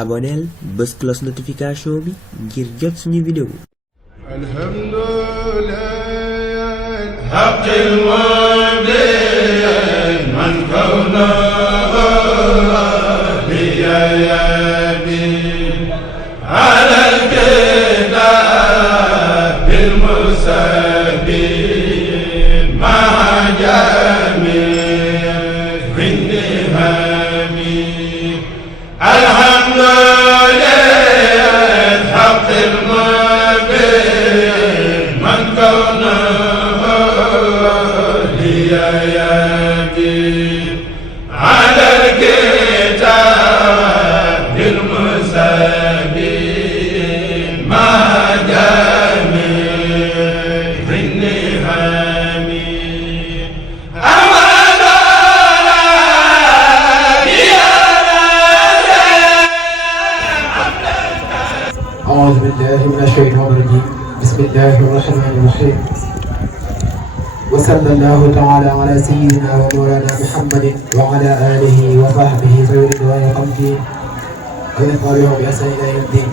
aboneel bës cloche notification bi ngir jot suñu vidéo. أعوذ بالله من الشيطان الرجيم بسم الله الرحمن الرحيم وصلى الله تعالى على سيدنا ومولانا محمد وعلى آله وصحبه ذوي الرضوان والتمكين ويتبعهم بإحسان إلى يوم الدين.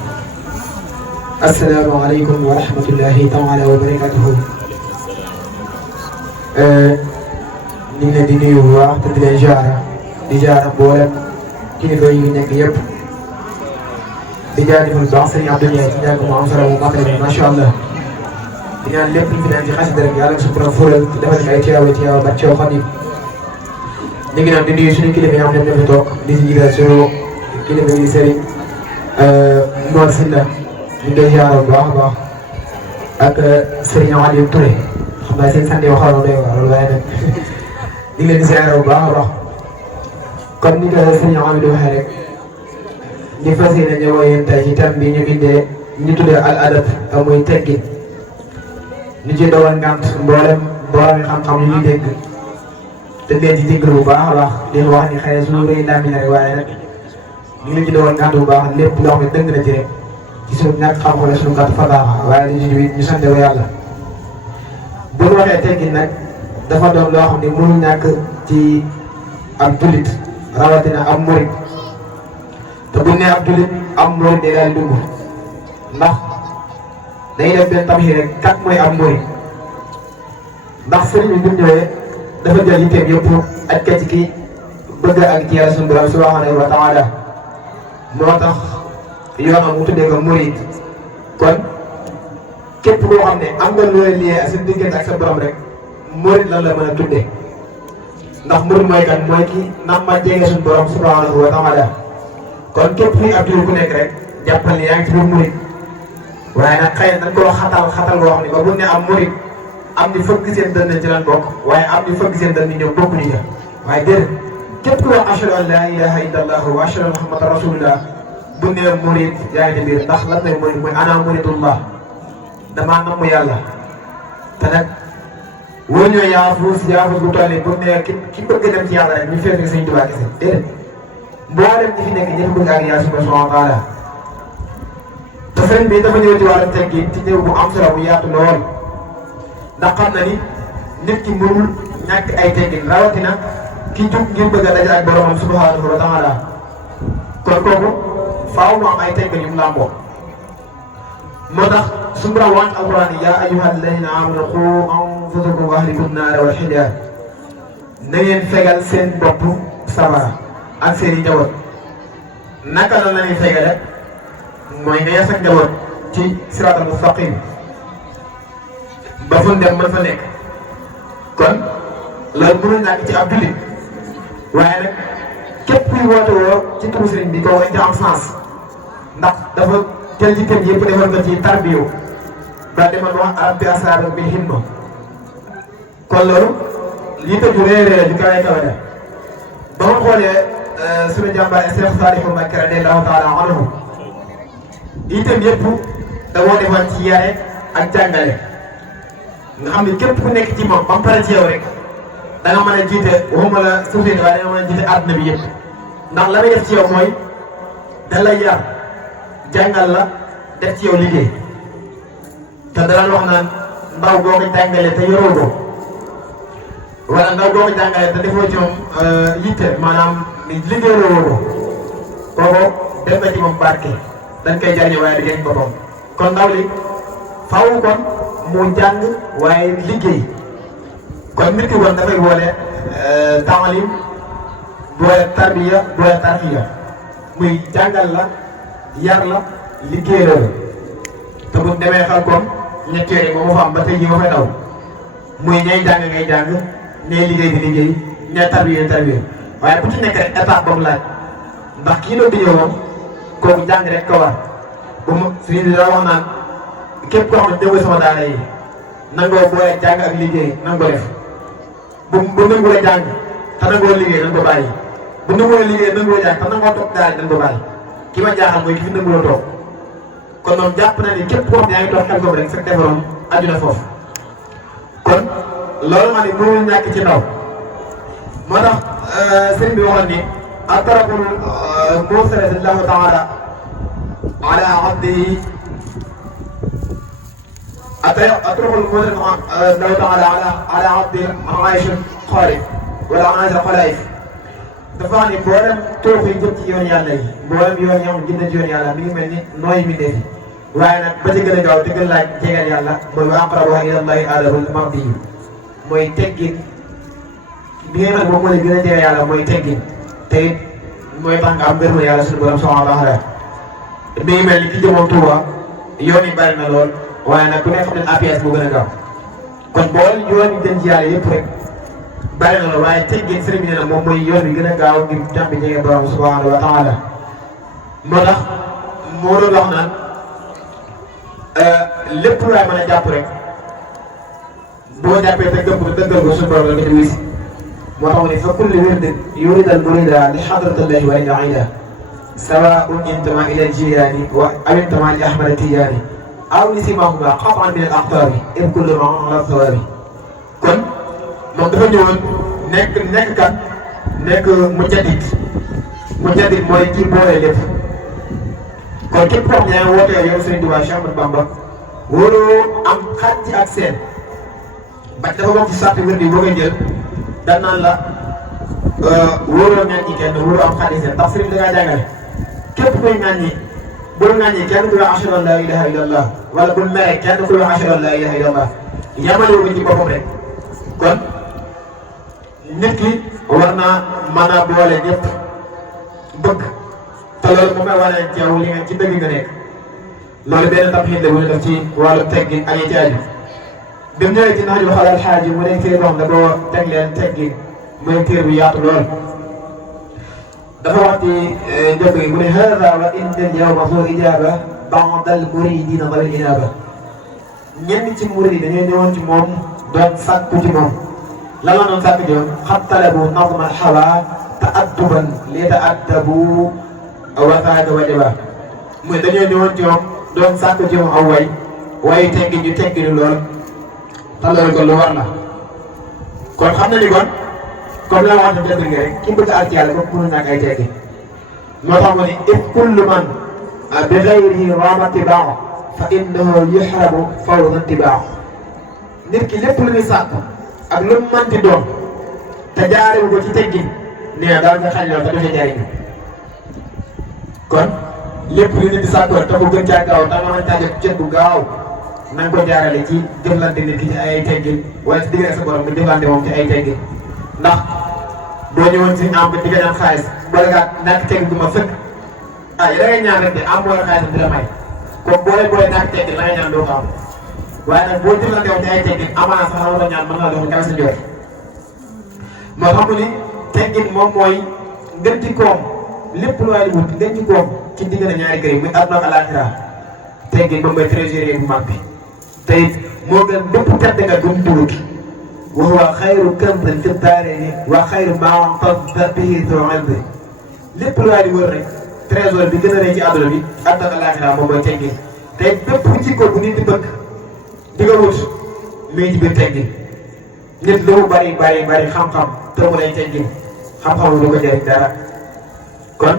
السلام عليكم ورحمة الله تعالى وبركاته. ñu ngi leen di nuyu bu baax te di leen jaara mboolem kilifa yi nekk yëpp. di jaajëfal baax sëñ Abdou Ndiaye ci njàng mu am solo bu matale bi macha allah di ñaan lépp lu fi naan ci xasida rek yàlla suñu borom fural te defal ay teewa ba ceew xam yi ñu ngi naan di nuyu suñu kilifa yi nga xam ne ñoo fi toog di si jiital suñu kilifa yi Serigne Mor Sylla ñu ngi koy ziar bu baax a baax ak Serigne Aliou Touré xam naa seen sant yoo xaw na doy waar loolu waaye nag ñu ngi leen di ziar bu baax a baax comme ni ko Serigne Amidou waxee rek ñu fas yéene ñëw yéen tey ci thème bi ñu bindee ñu tuddee al adab te muy teggin ñu ci dogal ngant mboolem borom xam-xam yu ñuy dégg te leen ci déglu bu baax a baax leen wax ni xëy na suñu rëy daa rek waaye nag ñu ngi ci dogal ngant bu baax lépp loo xam ne dëng na ci rek ci suñu ñàkk xam-xam la suñu gàtt fataaxa waaye li ñu sant ko yàlla. bu ñu waxee teggin nag dafa doon loo xam ne mënu ñàkk ci am jullit rawatina am murit te bu nee ab jullit am murit day daal di dugg ndax dañuy def benn tamxir rek kat mooy am murit ndax sëriñ bi bu ñëwee dafa jël yitteem yëpp ak kecc ki bëgg ak ci yàlla suñu borom subhanahu wa taala moo tax yoonam mu tuddee ko murit kon képp koo xam ne am nga looy lié ak seen diggante ak sa borom rek murit lan la mën a tuddee ndax murit mooy kan mooy ki nam ma jege suñu borom subhanahu wa taala kon képp kuy ab jullit ku nekk rek jàppal ni yaa ngi ci biir murit waaye nag xëy na dañ koo xatal boo xam ne ba bu ne am murit am ni fëgg seen dënn ci lan bokk waaye am ni fëgg seen dënn ñoom bokkuñu ja waaye déedéet képp ku wax ashhadu an laa ilaaha illallah wa ashhadu anna muhammadan rasulullah bu ne murit yaa ngi ci biir ndax lan lay murit mooy ana muritullah damaa namm yàlla te nag woo ñëw yaafus bu toll bu ne ki bëgg dem ci yàlla rek ñu fekk Sëñ Tuubaa kese déedéet mboolem ñi fi nekk ñëpp bëgg ak yàlla subhanahu wa taala te sëriñ bi dafa ñëw ci wàllu teggin ci ñëw bu am solo bu yaatu lool ndax xam na ni nit ki mënul ñàkk ay teggin rawatina ki jug ngir bëgg a daje ak boromam subhanahu wa taala kon kooku faaw mu am ay teggin yu mu làmboo moo tax suñu borom wax alquran yaa ayyuhal ladina amanu qu anfusakum wa ahlikum naara wal hijaar na ngeen fegal seen bopp safara ak seen i njaboot naka la ñuy fegale mooy nga yas ak njaboot ci siraatal mustaqim ba fu dem mën fa nekk kon loolu mënul ñàkk ci ab jullit waaye nag képp kuy woote woo ci turu sëriñ bi ko war a am sens ndax dafa jël ci kër yëpp defal ko ci tarbiyu ba demal wax arab bi asraar bil himma kon loolu lii tëju réeréer ju kawe kawe la ba ma xoolee suñu jàmbaare Cheikh Saliou Mbacké radiyallahu taala anhu itam yëpp da woo defal ci yare ak jàngale nga xam ne képp ku nekk ci moom ba mu pare ci yow rek da nga mën a jiite waxuma la société waaye da nga mën a jiite àdduna bi yëpp ndax la may def ci yow mooy da lay yar jàngal la def ci yow liggéey te daan wax naan ndaw boo ko jàngalee te yoroo ko wala ndaw boo ko jàngalee te defoo ci moom yitte maanaam liggéeyaloo ko kooku def na ci moom barke dañ koy jariñoo waaye di jariñ boppam kon ndaw li faaw kon mu jàng waaye liggéey kon nit ki kon dafay boole taalim boole tarbiya boole tarxiya muy jàngal la yar la liggéey loolu te bu demee xel kon ñetti yooyu moom moo fa am ba tey jii moo fay daw muy ñay jàng ngay jàng ñay liggéey di liggéey ñay tarbiya tarbiya waaye bu ci nekk rek étape boobu laaj ndax kii doon di ñëw moom kooku jàng rek ko war bu mu suñu di wax naan képp koo xam ne ñëw sama daara yi nangoo boole jàng ak liggéey nangoo def bu nangu la jàng te nangoo liggéey nañ ko bàyyi bu nangu la liggéey nangoo jàng te nangoo toog daara nañ ko bàyyi ki ma jaaxal mooy ki fi nangu la toog kon moom jàpp na ni képp koo xam ne yaa ngi toog xel boobu rek fekk defaroon aju na foofu kon loolu ma ne mënul ñàkk ci ndaw moo tax sëriñ bi waxoon ni ataraful mursala allahu taala ala abdihi ataraful mursala allahu taala ala abdihi aisha xaalif wala aisha xalaif dafa wax ni mboolem toox yi jëm ci yoon yàlla yi mboolem yoon ñoom jëm ci yoon yàlla mi ngi mel ni nooyi mi defi waaye nag ba ci gën a gaaw te gën laaj jegeel yàlla mooy wa aqrabuha ila allahi adabul mardi mooy teggin bi ngay nag moom moo leen gën a jege yàlla mooy teggin te it mooy tax nga am ngërëm yàlla suñu borom subhanahu wa taala mi ngi mel ni ki jëmoon Tuuba yoon yi bari na lool waaye nag ku nekk xam ne APS moo gën a gaaw kon bool yoon yi gën ci yàlla yëpp rek bari na lool waaye teggin sëriñ bi nee na moom mooy yoon bi gën a gaaw ngir jàmbi jege borom subhanahu wa taala moo tax moo doon wax naan lépp lu waay mën a jàpp rek boo jàppee te gëm ko dëggal ko suñu borom la nga ci wis moo tax mu ne fa kulli wirdin yurida al murida li xadratillahi wa inda ida sawaun intama ila al-jilaani aw intama li ahmad tijaani aw li simahuma qatan min al aqtaabi in kullu ma ala sawaabi kon moom dafa ñëwoon nekk kan nekk mujaddid mooy kii boole lépp kon képp koo xam ne yaa ngi wootee yow Sëriñ Tuubaa Cheikh Ahmadou Bamba waroo am xàcc ak seen ba dafa bokk ci sarti wér di boo koy jël daan naan la wóoroo ŋàññi kenn wóoroo am xàcc seen ndax sëriñ da ngaa jàngale képp koy ŋàññi bul ŋàññi kenn ku wax ashhadu an laa ilaaha illallah wala bul mere kenn ku wax ashhadu an laa ilaaha illallah yamale wu ci boppam rek kon nit ki war naa mën a boole ñëpp bëgg te loolu moom mooy wane ci yow li nga ci dëgg nga nekk loolu benn tamxiit la bu ñu def ci wàllu teggin ak yi ci aju bi mu ñëwee ci naaj bi xalal xaaj yi mu nekk téere boo xam ne boo teg leen teggin mooy téere bu yaatu lool dafa wax ci njëkk yi mu ne hada wa indil yawma soo ijaaba ba'dal muridina dawil inaaba ñenn ci murid yi dañoo ñëwoon ci moom doon sàkku ci moom lan la doon sàkku ci moom xat talabu nazma alxawa ta'adduban li ta'addabu wasaaka wajaba muy dañoo ñëwoon ci moom doon sàkku ci moom aw way teggi ñu teggi ñu lool te loolu kon lu war la kon xam na ni kon comme la wax dëgg nga rek ki bëgg a àgg ci yàlla foofu mënul ñàkk ay teggi moo tax ma ni if kullu man bi ghayrihi raama tibaa fa innahu yuhramu fawza tibaa nit ki lépp lu muy sàkk ak lu mu mënti doon te jaarewu ko ci teggin nee daal nga xañ lool te doxe jariñu kon lépp lu nit di sàkkoor te mu gën caa gaaw da nga mën caa jot cët bu gaaw na nga ko jaarale ci jëflante nit ki ci ay teggin wala ci diggante sa borom nga jëflante moom ci ay teggin ndax boo ñëwoon si am di nga ñaan xaalis bala ngaa ñàkk teggin bu ma sëkk ah da ngay ñaan rek de am wala xaalis bi la may comme boo ñàkk teggin la ngay ñaan doo ko am waaye nag boo jëflante woon ci ay teggin amaana sax la war a ñaan mën naa doon nga sa joxe moo xam ni teggin moom mooy ngën ci koom lépp lu waay di wut ngeen ci koom ci diggante ñaari kër yi muy àdduna ak alaaxira teggin moom mooy trésorier bu mag bi te it moo gën bépp tedd nga gëm di wut wa huwa xayru kanzin fi daarayni wa xayru maa tazza bihi zul izzi lépp lu waay di wër rek trésor bi gën a rëy ci àdduna bi àdduna ak alaaxira moom mooy teggin te it bépp jikko bu nit di bëgg di nga wut mi ngi ci biir teggin nit lu mu bari xam-xam te mu lay teggin xam-xam du ko jëriñ dara kon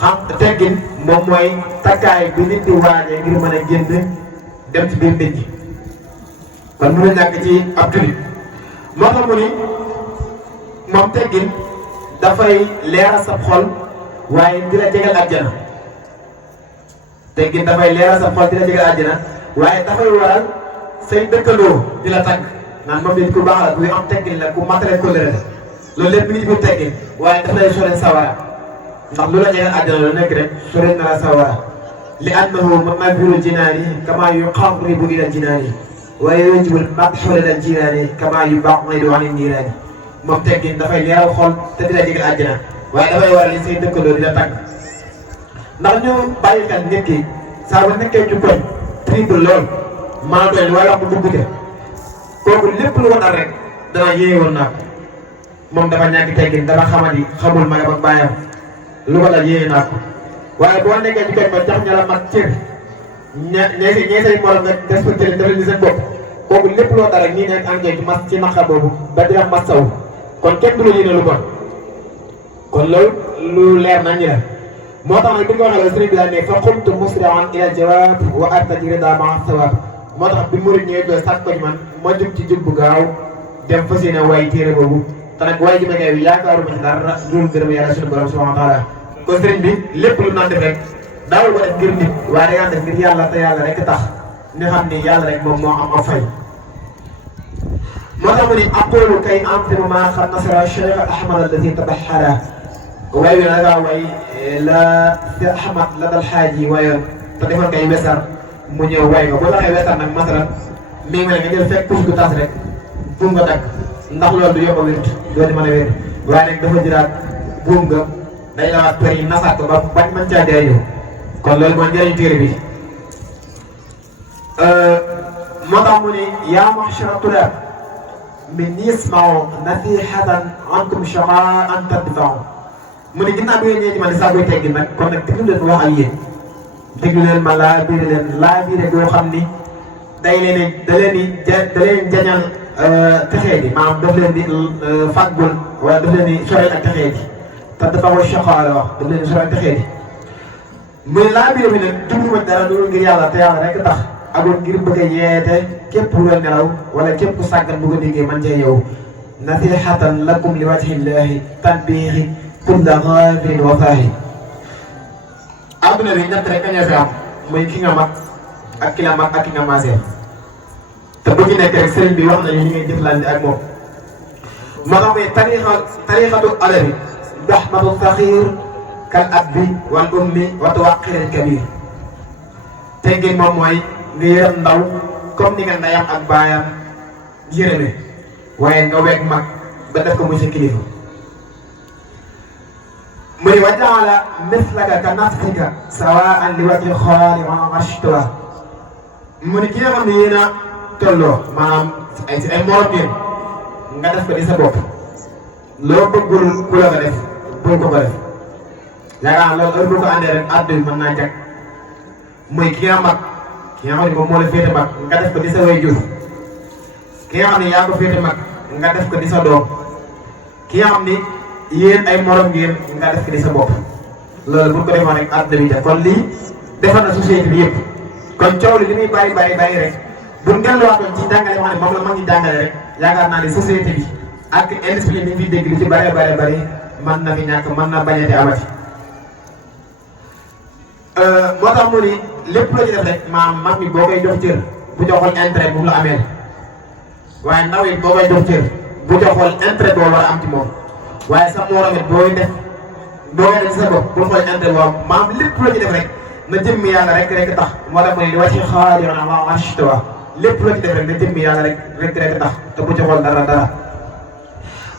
xam teggin moom mooy takkaay bi nit di waajee ngir mën a génn dem ci biir nit ñi kon mënu ñàkk ci ab jullit moo tax mu ni moom teggin dafay leeral sa xol waaye di la jegal àjjana teggin dafay leeral sa xol di la jégal àjjana waaye dafay waral say dëkkandoo di la tàgg naan moom it ku baax la kuy am teggin la ku matale kóllëre la loolu lépp mi ngi ci biir teggin waaye daf lay sore sawara ndax lu la jégal àjjana lu nekk rek sore na la sawara li annahu manafiru jinaani kama yuqarribu ila jinaani wa yujibu al-madhu ila al-jinaani kama yub'idu ani niiraani moom teggin dafay leeral xol te di la jégal àjjana waaye dafay waral li say dëkkandoo di la tàgg ndax ñu bàyyi xel nit ki saa bu nekkee ci koñ triple lool maa doy wala mu dugg ca kooku lépp lu ko dal rek dana yéeye woon naa ko moom dafa ñàkk teggin dafa xamadi xamul magam ak baayam lu ko dal yéeye naa ko waaye boo nekkee ci koñ ba jox ña la mag cër ñee say morom nga respecté leen def leen ni seen bopp kooku lépp loo dal rek nii nekk engrais ci mas ci naqa boobu ba dina mas saw kon kenn du la yéene lu bon kon loolu lu leer nañu la moo tax nag bi ñu ko waxee la sëriñ bi daal ne fa qumtu musri'an ila jawaab wa artaji rida ma'a sawaab moo tax bi murid ñëwee doon sàkk ko ci man ma jug ci jug bu gaaw dem fas yéene way téere boobu te nag way gi ma koy yaakaaruma ci dara dul gërëm yàlla suñu borom subhanahu wa taala kon sëriñ bi lépp lu naan def rek daawul ko def ngir nit waaye da ngaa def ngir yàlla te yàlla rek tax nga xam ni yàlla rek moom moo am fay moo tax mu ni aqulu kay antimu ma qad nasara Cheikh Ahmad alladi tabaxara way wi na ngaa way la si Ahmad la dal xaaji wayoon te defoon kay wesar mu ñëw way ko boo taxee wesar nag masalan mi ngi mel nga jël fekk puus gu tas rek buum nga dagg ndax loolu du yomb a wér doo di mën a wér waaye nag dafa jëlaat buum nga day lawaat për yi nasaat ko ba bañ mën caa jariñoo kon loolu mooy njëriñ téere bi moo tax mu ni yaa ma'shara tulaab min yasma'u nasihatan ankum shama'an tadfa'u mu ni ginnaaw bi ngeen ñëwee ci man di saa koy teggi nag kon nag déglu leen wax ak yéen déglu leen ma laa biire leen laa biire boo xam ni day leen da leen jañal texee di maanaam daf leen di fàggul wala daf leen di soreel ak texee di te dafa wax shaqaa la wax daf leen di soreel ak texee di muy laa biire bi nag jublu ma dara loolu ngir yàlla te yàlla rek tax agoon ngir bëgg a yeete képp ku doon nelaw wala képp ku sàggan bu ko déggee man cee yow nasihatan lakum li wajhillahi tanbihi kulla ghaafilin wa faahin adduna bi ñett rek kañoo fi am muy ki nga mag ak ki la mag ak ki nga maasee te bu ci nekk rek sëriñ bi wax nañu ñu ngay jëflante ak moom moo tax muy tariqatu adabi rahmatu saxiir kal abbi wal ummi wa tuwaqiril kabir teggin moom mooy nga yërëm ndaw comme ni nga ndeyam ak baayam yërëme waaye nga weg mag ba def ko muy sa kilifa mu ni wa jaala mislaka ka nafsika sawaan li wajhi xaaliqin arshtuha mu ni ki nga xam ne yéen a tolloo maanaam ay morom ngeen nga def ko di sa bopp loo bëggul ku la ko def bul ko def yaakaar loolu heure bu ko àndee rek àdduna mën naa jag muy ki nga mag ki nga xam ne moom moo la féete mag nga def ko di sa waajur ki nga xam ne yaa ko féete mag nga def ko di sa doom ki nga xam ni yéen ay morom ngeen nga def ko di sa bopp loolu bu ko defoon rek àdduna bi ja kon lii defar na société bi yëpp kon coow li muy bàyyi rek buñ delluwaatoon ci jàngale wax ne moom la mag ñi jàngale rek yaakaar naa ne société bi ak indiscipline bi ñu fiy dégg li ci bari mën na fi ñàkk mën na bañati amati moo tax mu ni lépp loo ci def rek maam mag mi boo koy jox cër bu joxoon intérêt bu mu la amee waaye ndaw yi boo koy jox cër bu joxoon intérêt boo war a am ci moom waaye sa morom it booy def ci sa bopp bul xool intérêt boobu maam lépp loo ci def rek na jëmmi yàlla rek tax moo tax mu ne li wàcc xaaliqin arshtuha lépp loo ci def rek na jëmmi yàlla rek tax te bu joxoon dara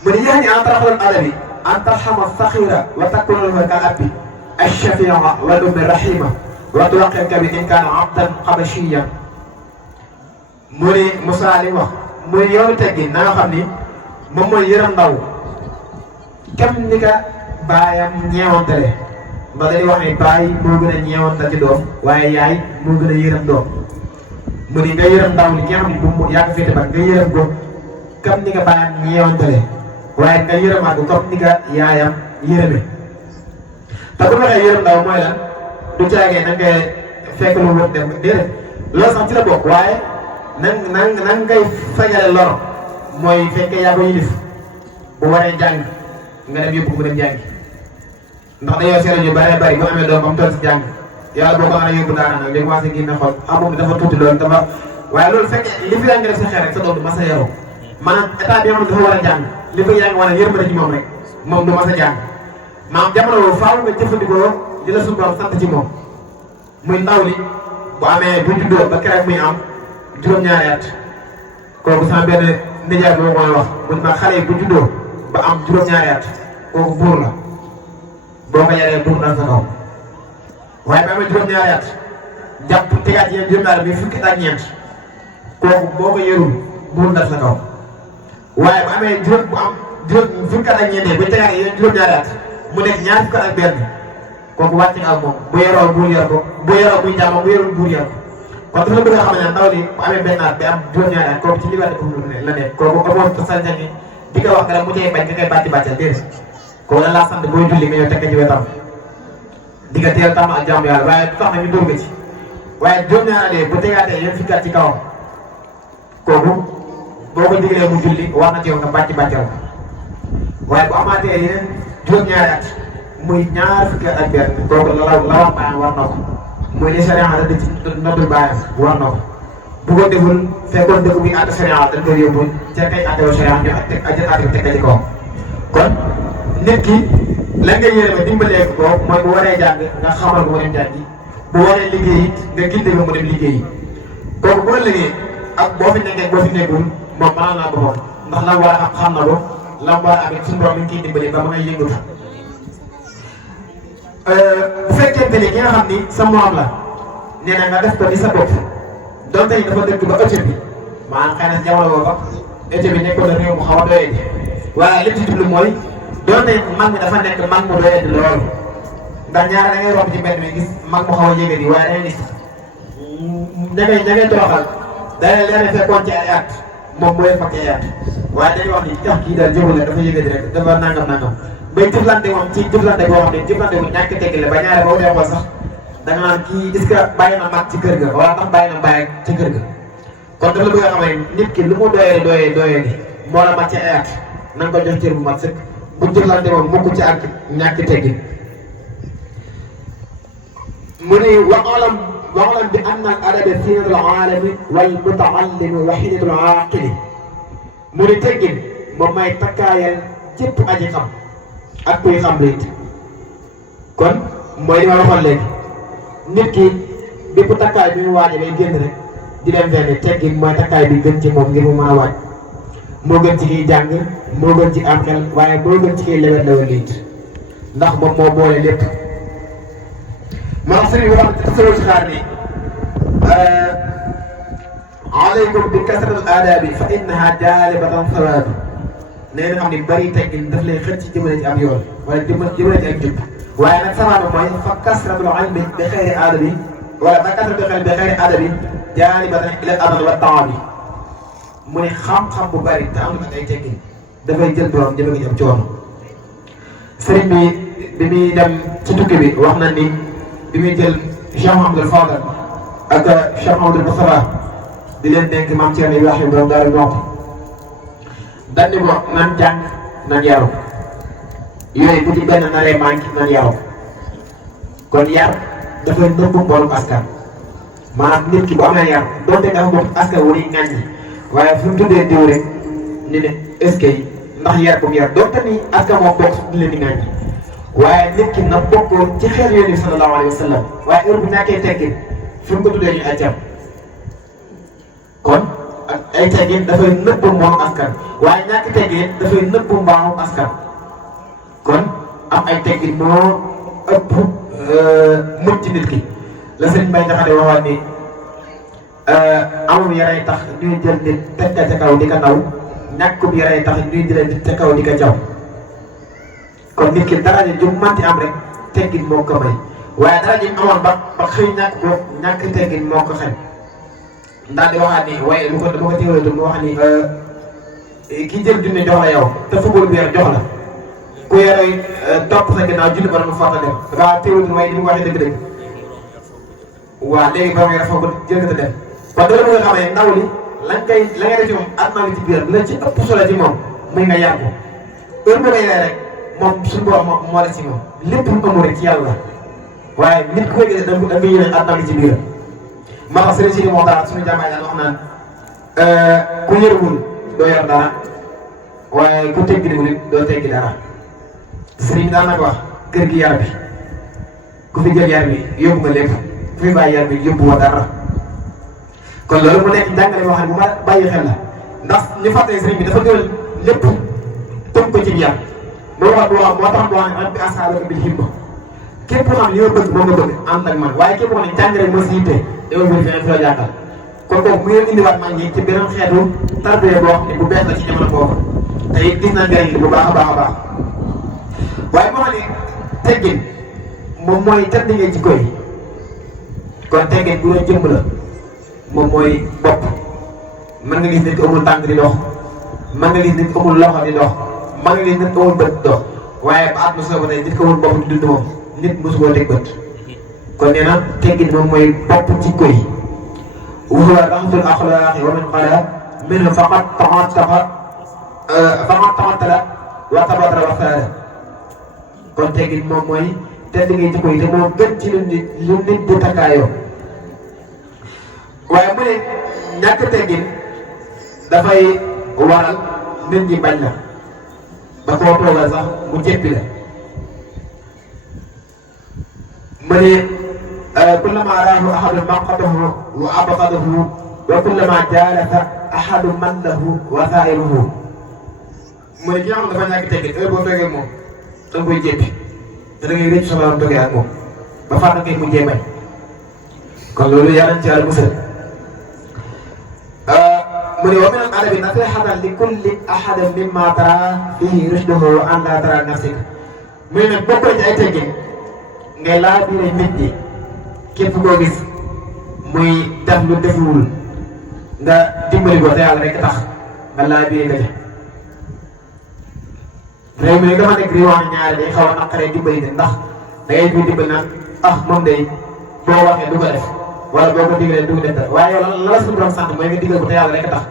mu ne yéen ñi en taraxal adabi an tarxama saxira wa takunu lahu kal abbi الشفيع والأم الرحيمة وتوقرك إن كان عبدا قبشيا muy Moussa li wax muy yoonu teggin na nga xam ni moom mooy yërëm ndaw kem ni ka baayam ñeewantale ndax dañuy wax ne baay moo gën a ñeewanta ci doom waaye yaay moo gën a yërëm doom mu ni nga yërëm ndaw li nga xam ni bu yaa ko féete mag nga yërëm ko kem ni ka baayam ñeewantale waaye nga yërëmaat ko comme ni ka yaayam yërëme te bu waxee yërëm ndaw mooy lan du caagee na nga fekk lu wut dem déedéet loolu sax ci la bokk waaye nan ngay fajale lor mooy fekkee yaa ko yilif bu waree jàng nga dem yóbbu ko mu dem jàngi ndax dañoo seetlu ñu bari bu amee doom ba mu toll si jàng yàlla boo ko mën a yóbbu daara nag léegi commencé génne xol amoon bi dafa tuuti loolu dafa waaye loolu fekkee li fi yaa ngi def sa xel rek sa doom du mas a yaroo maanaam état bi nga xam ne dafa war a jàng li fi yaa ngi war a yërmande ci moom rek moom du mas a jàng maanaam jamono boobu faaw nga jëfandikoo li la suñu borom sant ci moom muy ndaw li bu amee bu juddoo ba keroog muy am juróom-ñaari at kooku sama benn nijaay bi ma wax mu ne ma xale yi bu juddoo ba am juróom-ñaari at kooku buur la boo ko yaree buur dal sa kaw waaye ba amee juróom-ñaari at jàpp tegaat yéen juróom-ñaari bi fukki at ak ñeent kooku boo ko yarul buur dal sa kaw waaye bu amee juróom fukki at ak ñeent ba tegaat yéen juróom-ñaari at mu nekk ñaar fukki at ak benn kooku wàcc nga ak moom bu yaroo buur yar ko bu yaroo buy jàmm bu yarul buur yar ko kon dafa la bëgg a xam ne ndaw li bu amee benn at bi am juróom-ñaari at kooku ci liberté publique la nekk kooku amoon sañ-sañ di ko wax dara mu cay bañ nga koy bàcc bàccal déedéet kooku dañ laa sant booy julli nga ñëw teg ci wetam di nga teel tàmm ak jàmm yàlla waaye du tax na ñu dóor nga ci waaye juróom-ñaari at bu tegaatee yéen fukki at ci kawam kooku boo ko digalee mu julli war na ci yow nga bàcc bàccal waaye bu amaatee yeneen juróom-ñaari at muy ñaar fukki at ak benn kooku la war bàyyam war na ko muy li sariya da ci noddul bàyyam war na ko bu ko deful fekkoon dëkk bi àtte sariya dañ koy yóbbu ca kay àttewu sariya ñu àtte teg ci kawam kon nit ki la nga yéene ba dimbalee ko mooy bu waree jàng nga xamal ko mu dem jàngi bu waree liggéey it nga gindi ko mu dem liggéeyi kooku bu ëllëgee ak boo fi nekkee boo fi nekkul moom mënal naa boppam ndax la war a xam na ko la mu war a amee suñu borom mi ngi ciy dimbali ba mën a yëngatu bu fekkente ni ki nga xam ni sa moom la nee na nga def ko ni sa bopp donte ni dafa dëkk ba Éthiopie maanaam xëy na jamono booba Éthiopie nekkoon na réew mu xaw a doyee di waaye li ci jublu mooy donte mag mi dafa nekk mag mu doyee di lool ndax ñaar da ngay romb ci mbedd mi gis mag mu xaw a yéege di waaye da ngay gis ña ngay toroxal da leen fekkoon ci ay at moom mooy fakk ay at waaye dañuy wax ni tax kii daal jëmul la dafa yéege di rek dafa nangam bay jëflante moom ci jëflante boo xam ne jëflante bu ñàkk tegg la ba ñaare boo dee xool sax da nga naan kii est-ce que bàyyi na mag ci kër ga wala ndax bàyyi na bàyyi ci kër ga kon dafa la bëgg a xam ne nit ki lu mu doyee ni moo la mat ci ay at na nga ko jox cër bu mat sëkk bu jëflante moom mukk ci ak ñàkk tegg mu ni waxalam bi anna al adaba zinatul alami wal mutaallimi wahidatul aqili mu ni teggin moom may takkaayal cëpp aji xam ak kuy xam léegi kon mooy li ma waxoon léegi nit ki bépp takkaay bi mu waajee bay génn rek di dem fenn teggin mooy takkaay bi gën ci moom ngir mu mën a waaj moo gën ci kiy jàng moo gën ci am xel waaye moo gën ci kiy lewet lewet ndax moom moo boole lépp moo tax sëriñ bi wax tasawul si xaar ni alaykum bi kasratil aadaabi fa innaha jaalibatan sawaabi nee na xam ni bari teggin daf lay xëcc ci jëmale ci am yoon wala jëmale ci ak jub waaye nag sababu mooy fa kasratul ilmi bi xayri aadabi wala fa kasratul ilmi bi xayri aadabi jaalibatan ila adal wa taabi mu ne xam-xam bu bari te amul ak ay teggin dafay jël borom jëme ngi am coono sëriñ bi muy dem ci tukki bi wax na ni bi muy jël Cheikh Mouhamadou Fadal ak Cheikh Mouhamadou Moustapha di leen dénk maam Thierno Ibrahima borom Daaru Muxti dañ ni ko nan jàng nan yaru yooyu bu ci benn naree manqué nan yaru kon yar dafay nëbbu mboolum askan maanaam nit ki bu amee yar donte dafa bokk askan wu ñuy ŋàññi waaye fu mu tuddee diw rek ñu ne est-ce que ndax yar bu mu yar donte ni askan moom bokk di leen di ŋàññi waaye nit ki na bokkoo ci xeet Yonent bi sallallahu alayhi wa sallam waaye heure bu ñàkkee teggin fu mu ko tuddee ñu ay jàmm kon ak ay teggin dafay nëbbu mboolum askan waaye ñàkk teggin dafay nëbbu mbaaxum askan kon am ay teggin moo ëpp mucc ci nit ki la sëriñ Bay Jaxate waxoon ni amum yaray tax ñuy jël nit teg ca kaw di ko naw ñàkkum yaray tax ñuy jëlee nit ca kaw di ko jaw kon nit ki daraja ju manti am rek teggin moo ko may waaye daraja amoon ba xëy ñàkk ko ñàkk teggin moo ko xañ ndax di waxaat ni waaye lu ko dama ko téewee mu wax ni ki jël junne jox la yow te fugul bi jox la ku yore topp sa ginnaaw junne ba dama fàtte dem dafa téewul waaye ni mu waxee dëgg-dëgg waaw léegi ba muy rafetlu jël nga dem kon dara nga xam ne ndaw li la ngay def ci moom àdduna bi ci biir la ci ëpp solo ci moom muy nga yar ko heure bu koy rek moom suñu borom moo la ci moom lépp lu amul rek ci yàlla waaye nit ku koy gis da nga yéene àdduna gi ci biiram moo tax sëriñ si di moo dara suñu jàmbaay daan wax naan ku yërëmul doo yor dara waaye ku teggiwul it doo teggi dara sëriñ daan nag wax kër gi yar bi ku fi jël yar bi yóbbu nga lépp ku fi bàyyi yar bi yóbbu woo dara kon loolu mu nekk jàngale boo xam ne bu ma bàyyi xel la ndax ñu fàttali sëriñ bi dafa jël lépp tënk ko ci yar moo tax moo tax boo xam ne rabbi ashaabaka bil himma képp koo xam ne li ma bëgg moom nga bëgg ànd ak man waaye képp koo xam ne jàngale moo si yitte yow bëri feneen fi la jàngal kon kooku mu ngeen indiwaat mag ñi ci beneen xeetu tarbiya boo xam ne bu bees la ci jamono boobu te it gis naa njëriñ li bu baax a baax a baax waaye moo xam ne teggin moom mooy tedd ngeen ci koy kon teggin bu la jëmb la moom mooy bopp mën nga gis nit ko amul tànk di dox mën nga gis nit ko amul loxo di dox mën nga gis nit ko amul bët di dox waaye ba at mu sooba tey nit ko amul bopp di dund moom nit mosu koo teg bët kon nee na teggin moom mooy bopp ci koy وهو رمز الأخلاق ومن قال منه فقط تعطل وتبادر وثال kon teggin moom mooy tedd ngay ci koy te moo gën ci lu nit di takkaayoo waaye mu ne ñàkk teggin dafay waral nit ñi bañ la ba koo toogal sax mu jéppi la mu ne كلما راه أحد مقته وأبغضه وكلما جالس أحد من له وسائله mu ne ki nga xam dafa ñàkk teggin heure boo toogee moom da nga koy jéppi te da ngay rëcc soxla toogee ak moom ba far na ngay mujjee bañ kon loolu yàlla nañ ci yàlla musal mu ne wa min al-adabi nasihatan li kulli ahadin mimma tara fihi rushduhu an la tara nafsika mu ne nag bokk na ci ay teggin ngay laa biire nit ñi képp koo gis muy def lu defuwul nga dimbali ko te yàlla rek tax nga laa biire nga ca réew mi dama nekk di wax ñaari day xaw a naqaree dimbali ne ndax da ngay koy dimbali naan moom day boo waxee du ko def wala boo ko digalee du ko def dara waaye yow la suñu borom sant mooy nga digal ko te yàlla rek tax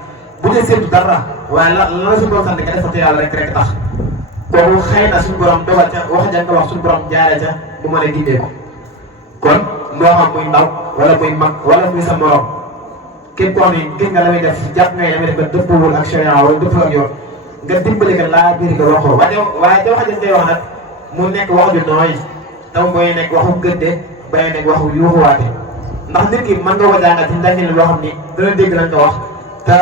bu dee séntu dara waaye la suñu borom sant nga def ko te yàlla rek tax kooku xëy na suñu borom dogal ca wax ja nga wax suñu borom jaaree ca bu mën a gindee ko kon moo xam muy ndaw wala muy mag wala muy sa morom képp koo xam ne gis nga la muy def jàpp nga la muy def ba dëppwul ak sharia wala dëppul ak yoon nga dimbali ko laa biir nga waxoo waaye da wax dañ koy wax nag mu nekk wax ju nooy taw mooy nekk waxu gëdde bay nekk waxu yuuxuwaate ndax nit ki mën nga ko jàngal ci njàngin loo xam ni dana dégg lañ ko wax te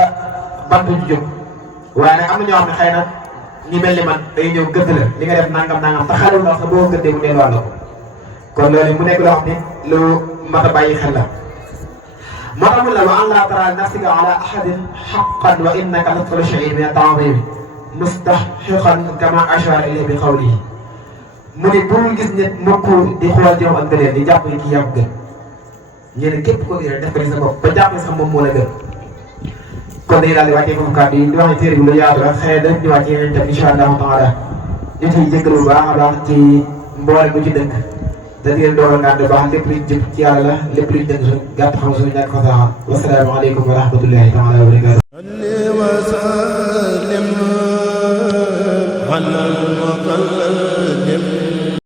bant ju jóg waaye nag am na ñoo xam ne xëy na ñi mel ni man day ñëw gëdd la li nga def nangam te xale bu wax sa boo gëddee mu delluwaat la kon loolu mu nekk loo xam ne lu mat a bàyyi xel la moo tax mu la wa an laa tara nafsika ala ahadin haqqan wa innaka latulu shay'in min at-ta'zim mustahhiqan kama ashara ilayhi bi qawlihi mu ne bul gis nit mukk di xool jëm ak gëneel di jàpp ni kii yaa ko gën ñu ne képp ko gis def ko ni sa bopp ba jàpp ni sax moom moo la gën kon dañuy daal di wàccee foofu kàddu yi di wax ne téere bi lu yaatu la xëy na dañ ñu wàccee yeneen tam incha allahu taala ñu ciy jégalu bu baax a baax ci mboole bu ci dënk te di leen dogal ngaan de baax lépp luñ jëm ci yàlla la lépp luñ dënk suñ gàtt xam suñu ñàkk fasaaxa wasalaamaaleykum wa rahmatullahi taala wa barakatu